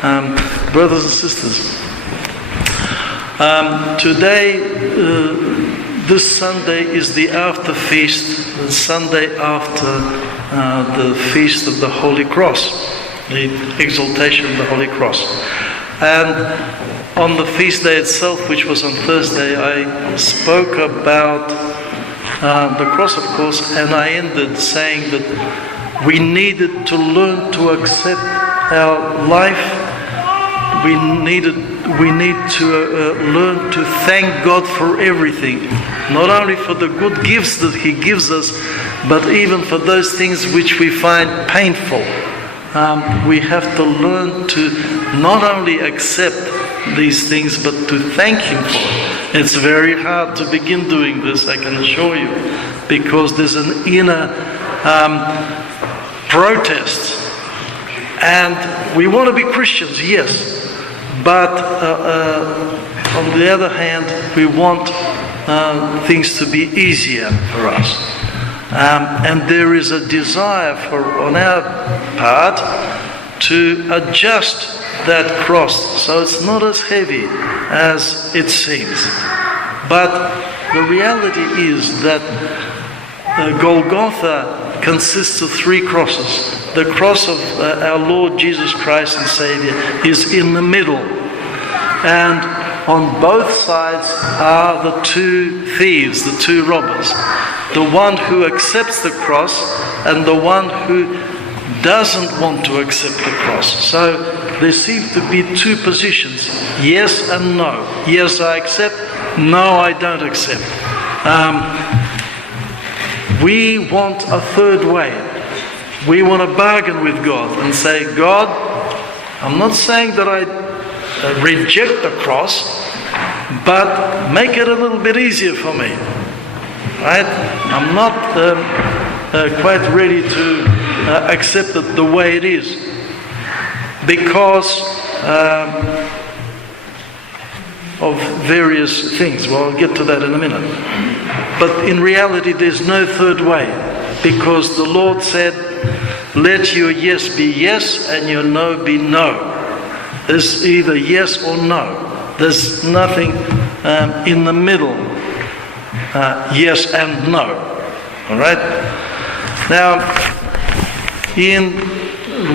Brothers and sisters, today, this Sunday is the after feast, the Sunday after the feast of the Holy Cross, the exaltation of the Holy Cross. And on the feast day itself, which was on Thursday, I spoke about the cross, of course, and I ended saying that we needed to learn to accept our life. We need to learn to thank God for everything, not only for the good gifts that He gives us, but even for those things which we find painful. We have to learn to not only accept these things, but to thank Him for it. It's very hard to begin doing this, I can assure you, because there's an inner protest. And we want to be Christians, yes, but on the other hand, we want things to be easier for us. And there is a desire on our part to adjust that cross so it's not as heavy as it seems. But the reality is that Golgotha consists of 3 crosses. The cross of our Lord Jesus Christ and Savior is in the middle. And on both sides are the 2 thieves, the 2 robbers. The one who accepts the cross and the one who doesn't want to accept the cross. So there seem to be 2 positions, yes and no. Yes, I accept. No, I don't accept. We want a third way. We want to bargain with God and say, God, I'm not saying that I reject the cross, but make it a little bit easier for me. Right? I'm not quite ready to accept it the way it is, because of various things. Well, I'll get to that in a minute. But in reality, there's no third way, because the Lord said, let your yes be yes and your no be no. There's either yes or no. There's nothing in the middle, yes and no. All right? Now, in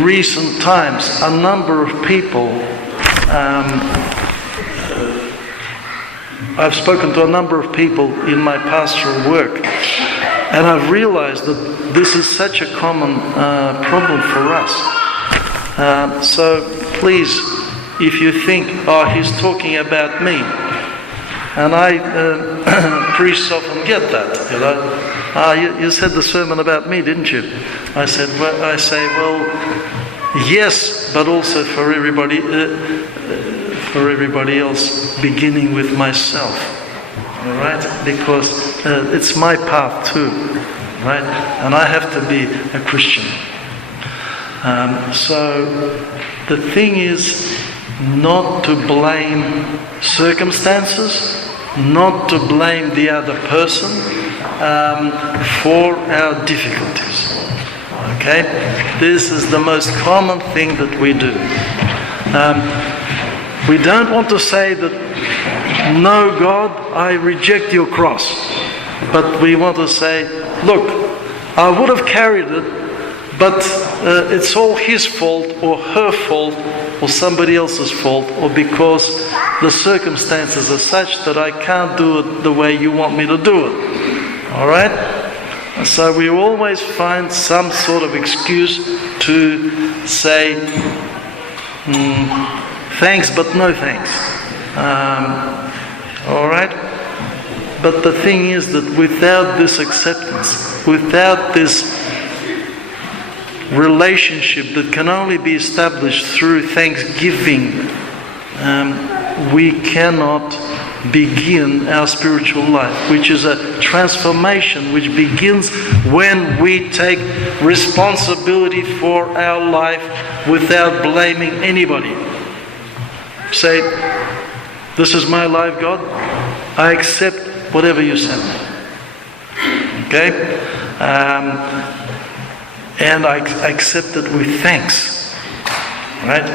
recent times, a number of people, I've spoken to a number of people in my pastoral work, and I've realized that this is such a common problem for us. So please, if you think, oh, he's talking about me, and priests often get that, you know. You said the sermon about me, didn't you? I say, well, yes, but also for everybody else, beginning with myself. All right, because it's my path too, right? And I have to be a Christian. So the thing is not to blame circumstances, not to blame the other person for our difficulties. Okay? This is the most common thing that we do. We don't want to say that, no, God, I reject your cross. But we want to say, look, I would have carried it, but it's all his fault or her fault or somebody else's fault, or because the circumstances are such that I can't do it the way you want me to do it. All right? And so we always find some sort of excuse to say, thanks, but no thanks. All right? But the thing is that without this acceptance, without this relationship that can only be established through thanksgiving, we cannot begin our spiritual life, which is a transformation which begins when we take responsibility for our life without blaming anybody. Say, this is my life, God. I accept whatever you send me. Okay? And I accept it with thanks. Right?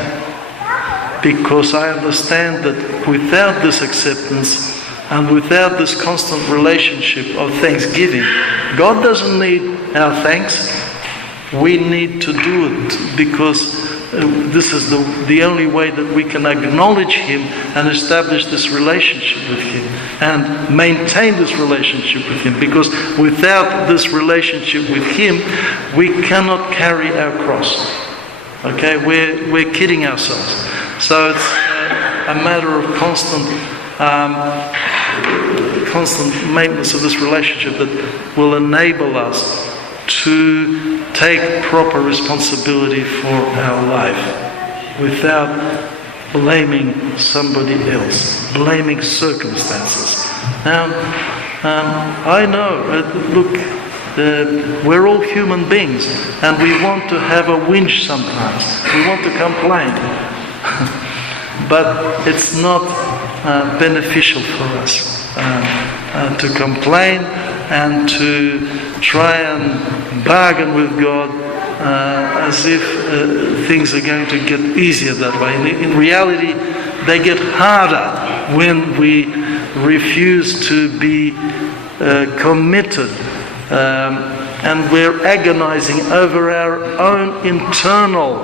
because I understand that without this acceptance and without this constant relationship of thanksgiving, God doesn't need our thanks. We need to do it because this is the only way that we can acknowledge Him and establish this relationship with Him and maintain this relationship with Him, because without this relationship with Him we cannot carry our cross. Okay, we're kidding ourselves. So it's a matter of constant maintenance of this relationship that will enable us to take proper responsibility for our life without blaming somebody else, blaming circumstances. Now, I know, look, we're all human beings and we want to have a whinge sometimes. We want to complain. But it's not beneficial for us to complain and to try and bargain with God as if things are going to get easier that way. In reality, they get harder when we refuse to be committed, and we're agonizing over our own internal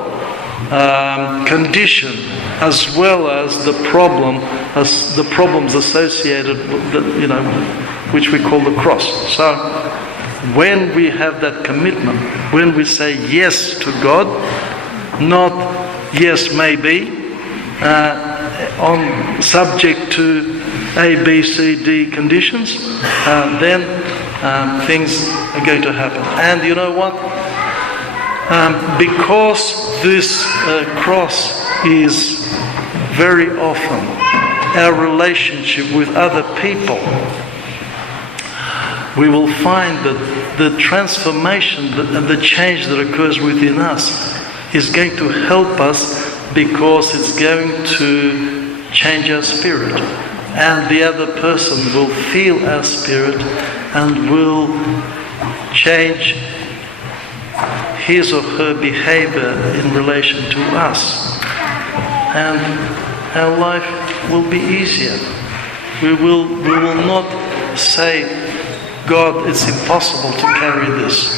condition, as well as the problems associated with which we call the cross. So when we have that commitment, when we say yes to God, not yes maybe, on subject to A, B, C, D conditions, then things are going to happen. And you know what? Because this cross is very often our relationship with other people, we will find that the transformation and the change that occurs within us is going to help us, because it's going to change our spirit. And the other person will feel our spirit and will change his or her behavior in relation to us. And our life will be easier. We will not say, God, it's impossible to carry this.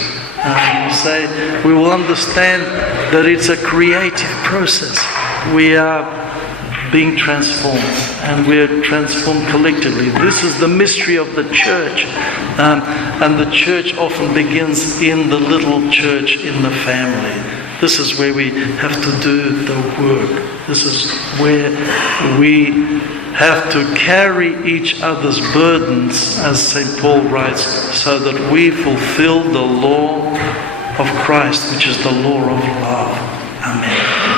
We will understand that it's a creative process. We are being transformed, and we are transformed collectively. This is the mystery of the church, and the church often begins in the little church, in the family. This is where we have to do the work. This is where we have to carry each other's burdens, as St. Paul writes, so that we fulfill the law of Christ, which is the law of love. Amen.